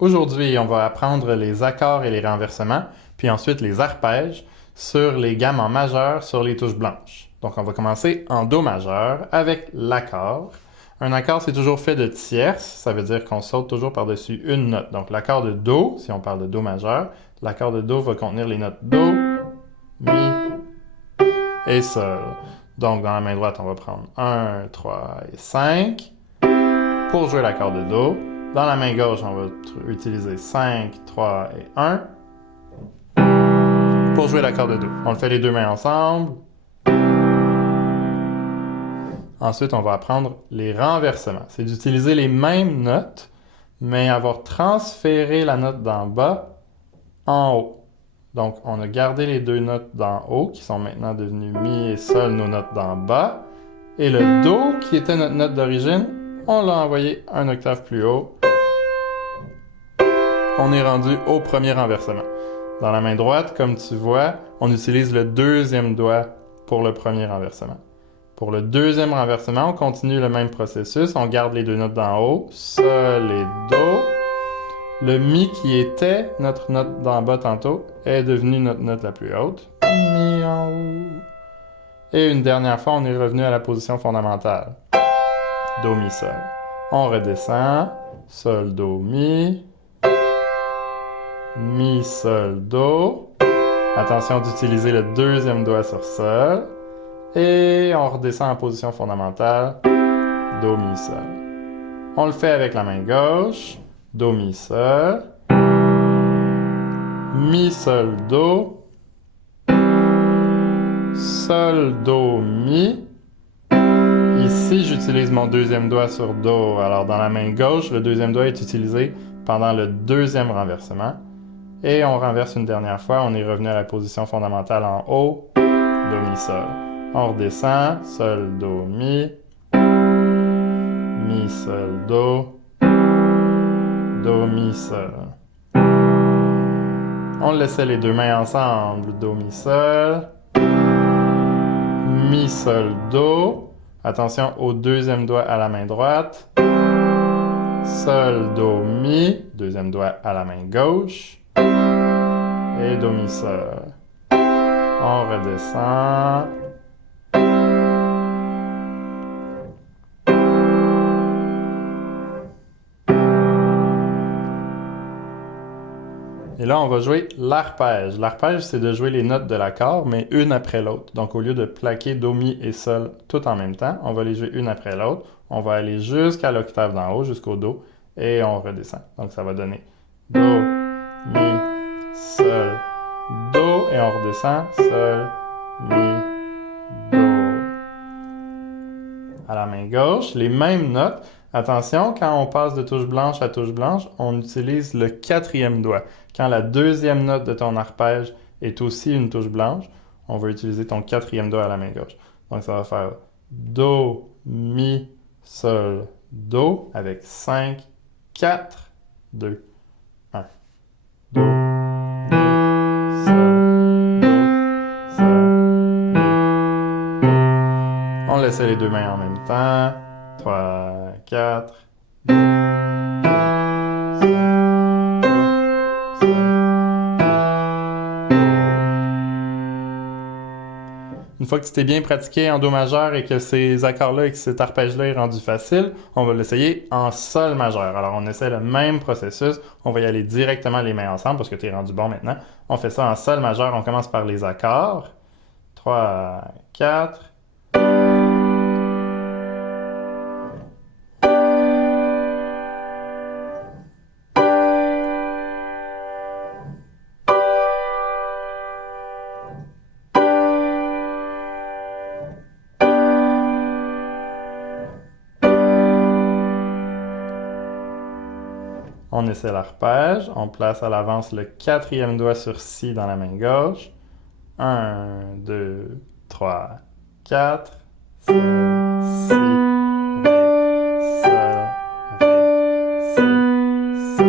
Aujourd'hui, on va apprendre les accords et les renversements, puis ensuite les arpèges sur les gammes en majeur sur les touches blanches. Donc, on va commencer en Do majeur avec l'accord. Un accord, c'est toujours fait de tierces, ça veut dire qu'on saute toujours par-dessus une note. Donc, l'accord de Do, si on parle de Do majeur, l'accord de Do va contenir les notes Do, Mi et Sol. Donc, dans la main droite, on va prendre 1, 3 et 5 pour jouer l'accord de Do. Dans la main gauche, on va utiliser 5, 3 et 1 pour jouer l'accord de Do. On le fait les deux mains ensemble. Ensuite, on va apprendre les renversements. C'est d'utiliser les mêmes notes, mais avoir transféré la note d'en bas en haut. Donc, on a gardé les deux notes d'en haut, qui sont maintenant devenues Mi et Sol, nos notes d'en bas. Et le Do, qui était notre note d'origine, on l'a envoyé un octave plus haut. On est rendu au premier renversement. Dans la main droite, comme tu vois, on utilise le deuxième doigt pour le premier renversement. Pour le deuxième renversement, on continue le même processus. On garde les deux notes d'en haut, Sol et Do. Le Mi qui était notre note d'en bas tantôt est devenu notre note la plus haute. Mi en haut. Et une dernière fois, on est revenu à la position fondamentale. Do, Mi, Sol. On redescend. Sol, Do, Mi. Mi, Sol, Do. Attention d'utiliser le deuxième doigt sur Sol. Et on redescend en position fondamentale. Do, Mi, Sol. On le fait avec la main gauche. Do, Mi, Sol. Mi, Sol, Do. Sol, Do, Mi. Ici, j'utilise mon deuxième doigt sur Do. Alors, dans la main gauche, le deuxième doigt est utilisé pendant le deuxième renversement. Et on renverse une dernière fois. On est revenu à la position fondamentale en haut. Do, Mi, Sol. On redescend. Sol, Do, Mi. Mi, Sol, Do. Do, Mi, Sol. On laissait les deux mains ensemble. Do, Mi, Sol. Mi, Sol, Do. Attention au deuxième doigt à la main droite. Sol, Do, Mi. Deuxième doigt à la main gauche. Et Do, Mi, Sol. On redescend. Et là, on va jouer l'arpège. L'arpège, c'est de jouer les notes de l'accord, mais une après l'autre. Donc, au lieu de plaquer Do, Mi et Sol tout en même temps, on va les jouer une après l'autre. On va aller jusqu'à l'octave d'en haut, jusqu'au Do, et on redescend. Donc, ça va donner Do, Mi, Sol, Do, et on redescend, Sol, Mi, Do. À la main gauche, les mêmes notes. Attention, quand on passe de touche blanche à touche blanche, on utilise le quatrième doigt. Quand la deuxième note de ton arpège est aussi une touche blanche, on va utiliser ton quatrième doigt à la main gauche. Donc, ça va faire Do, Mi, Sol, Do avec 5, 4, 2, 1. Do, Mi, Sol, Do, Sol, Mi, Do. On laisse les deux mains en même temps. 3, 4. Do, Mi, Sol, Do, Sol, Mi, Do. Une fois que tu t'es bien pratiqué en Do majeur et que ces accords-là et que cet arpège-là est rendu facile, on va l'essayer en Sol majeur. Alors, on essaie le même processus. On va y aller directement les mains ensemble parce que tu es rendu bon maintenant. On fait ça en Sol majeur. On commence par les accords. 3, 4. On essaie l'arpège. On place à l'avance le quatrième doigt sur Si dans la main gauche. 1, 2, 3, 4. Sol, Si, Ré, Sol, Ré, Si, Sol.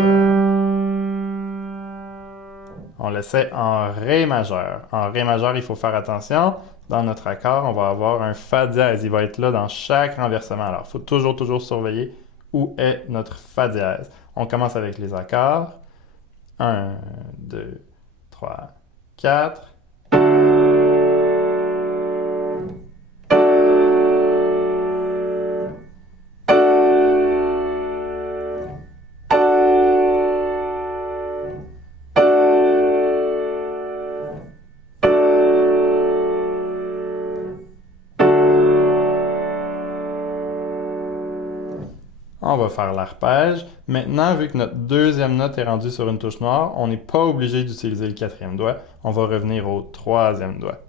On l'essaie en Ré majeur. En Ré majeur, il faut faire attention. Dans notre accord, on va avoir un Fa dièse. Il va être là dans chaque renversement. Alors, il faut toujours surveiller où est notre fa dièse. On commence avec les accords. 1, 2, 3, 4. On va faire l'arpège. Maintenant, vu que notre deuxième note est rendue sur une touche noire, on n'est pas obligé d'utiliser le quatrième doigt. On va revenir au troisième doigt.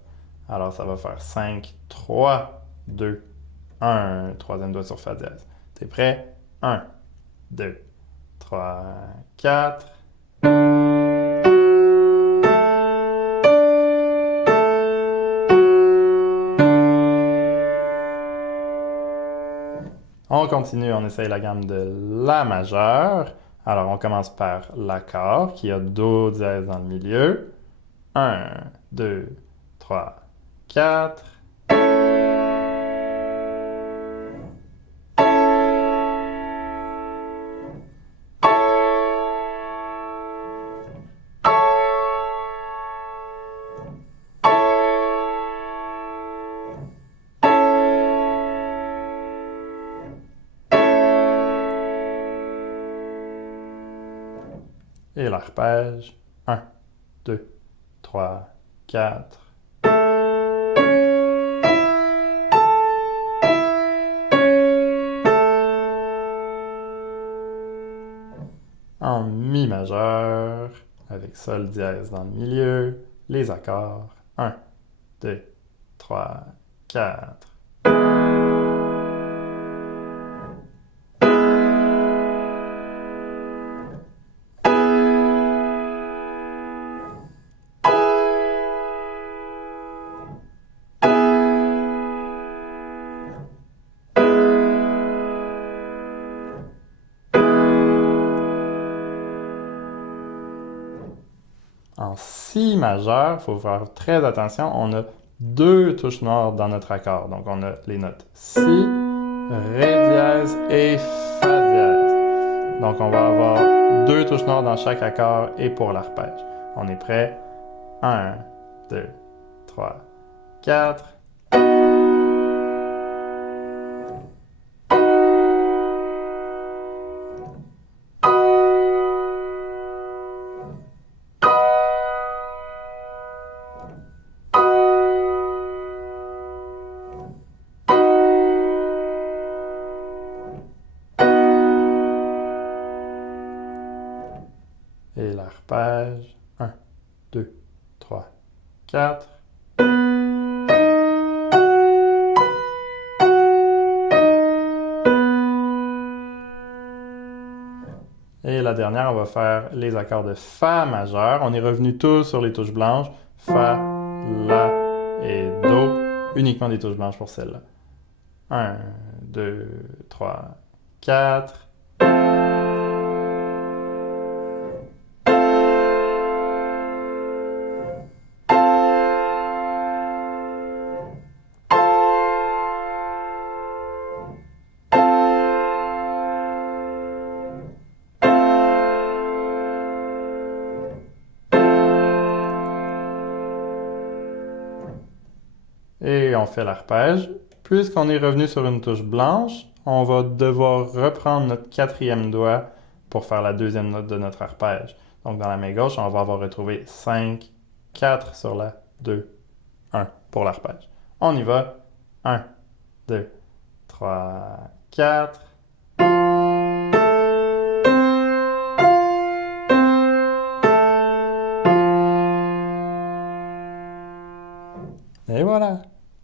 Alors, ça va faire 5, 3, 2, 1. Troisième doigt sur fa dièse. T'es prêt? 1, 2, 3, 4. On continue, on essaye la gamme de la majeure. Alors, on commence par l'accord qui a do dièse dans le milieu. 1, 2, 3, 4. Et l'arpège. 1, 2, 3, 4. En mi majeur, avec sol dièse dans le milieu, les accords. 1, 2, 3, 4. En si majeur, il faut faire très attention, on a deux touches noires dans notre accord. Donc, on a les notes si, ré dièse et fa dièse. Donc, on va avoir deux touches noires dans chaque accord et pour l'arpège. On est prêt? 1, 2, 3, 4. Et l'arpège. 1, 2, 3, 4. Et la dernière, on va faire les accords de fa majeur. On est revenu tous sur les touches blanches. Fa, la et do. Uniquement des touches blanches pour celle-là. 1, 2, 3, 4. Et on fait l'arpège. Puisqu'on est revenu sur une touche blanche, on va devoir reprendre notre quatrième doigt pour faire la deuxième note de notre arpège. Donc dans la main gauche, on va avoir retrouvé 5, 4 sur la 2, 1 pour l'arpège. On y va. 1, 2, 3, 4. Et voilà!